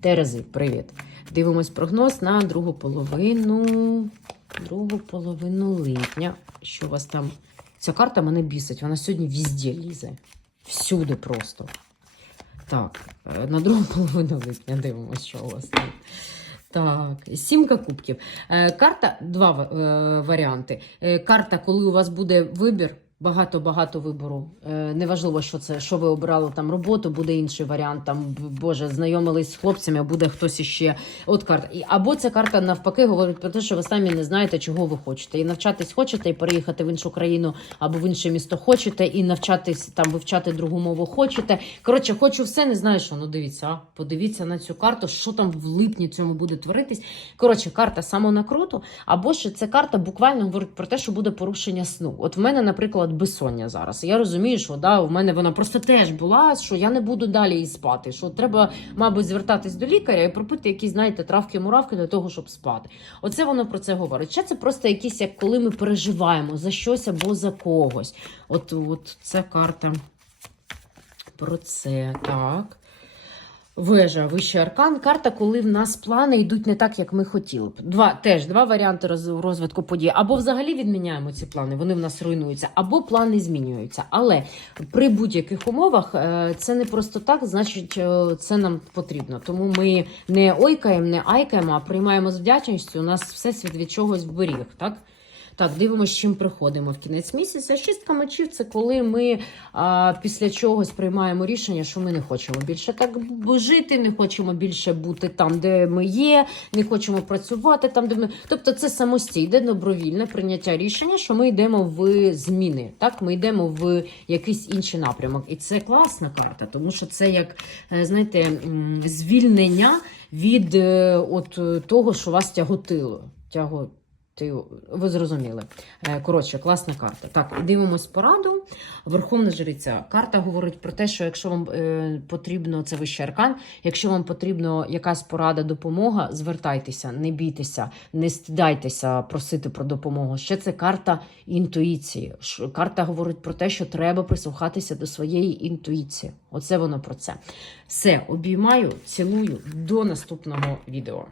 Терези, привіт. Дивимось прогноз на другу половину. Другу половину липня. Що у вас там? Ця карта мене бісить. Вона сьогодні везде лізе. Всюди просто. Так, е, на другу половину липня дивимося, що у вас там. Так, сімка кубків. Е, карта, два е, варіанти. Карта, коли у вас буде вибір, багато-багато вибору. Е, неважливо, що це, що ви обрали там роботу, буде інший варіант. Там, Боже, знайомились з хлопцями, буде хтось іще. От карта. Або ця карта навпаки говорить про те, що ви самі не знаєте, чого ви хочете. І навчатись хочете, і переїхати в іншу країну або в інше місто хочете, і навчатись там вивчати другу мову хочете. Коротше, хочу все, не знаю, що. Ну дивіться, а? подивіться на цю карту, що там в липні цьому буде творитись. Коротше, карта самонакруту, або ж ця карта буквально говорить про те, що буде порушення сну. От в мене, наприклад, безсоння зараз. Я розумію, що да, в мене вона просто теж була, що я не буду далі і спати. Що треба, мабуть, звертатись до лікаря і пропити якісь, знаєте, травки-муравки для того, щоб спати. Оце воно про це говорить. Ще це просто якісь, як коли ми переживаємо за щось або за когось. От, от ця карта про це. Так. Вежа, вищий аркан. Карта, коли в нас плани йдуть не так, як ми хотіли б. Два теж два варіанти роз- розвитку подій. Або взагалі відміняємо ці плани, вони в нас руйнуються, або плани змінюються. Але при будь-яких умовах е, це не просто так, значить, е, це нам потрібно. Тому ми не ойкаємо, не айкаємо, а приймаємо з вдячністю. У нас всесвіт від чогось вберіг. Так? Так, дивимося, чим приходимо в кінець місяця. Шістка мечів це коли ми а, після чогось приймаємо рішення, що ми не хочемо більше так жити, не хочемо більше бути там, де ми є, не хочемо працювати там, де ми. Тобто це самостійне, добровільне прийняття рішення, що ми йдемо в зміни. Так, ми йдемо в якийсь інший напрямок. І це класна карта, тому що це як е, знаєте, звільнення від е, от того, що вас тяготило. Тяго... Ви зрозуміли. Е, Коротше, класна карта. Так, дивимось пораду. Верховна жриця. Карта говорить про те, що якщо вам е, потрібно, це вищий аркан, якщо вам потрібна якась порада, допомога, звертайтеся, не бійтеся, не стидайтеся просити про допомогу. Ще це карта інтуїції. Карта говорить про те, що треба прислухатися до своєї інтуїції. Оце воно про це. Все, обіймаю, цілую. До наступного відео.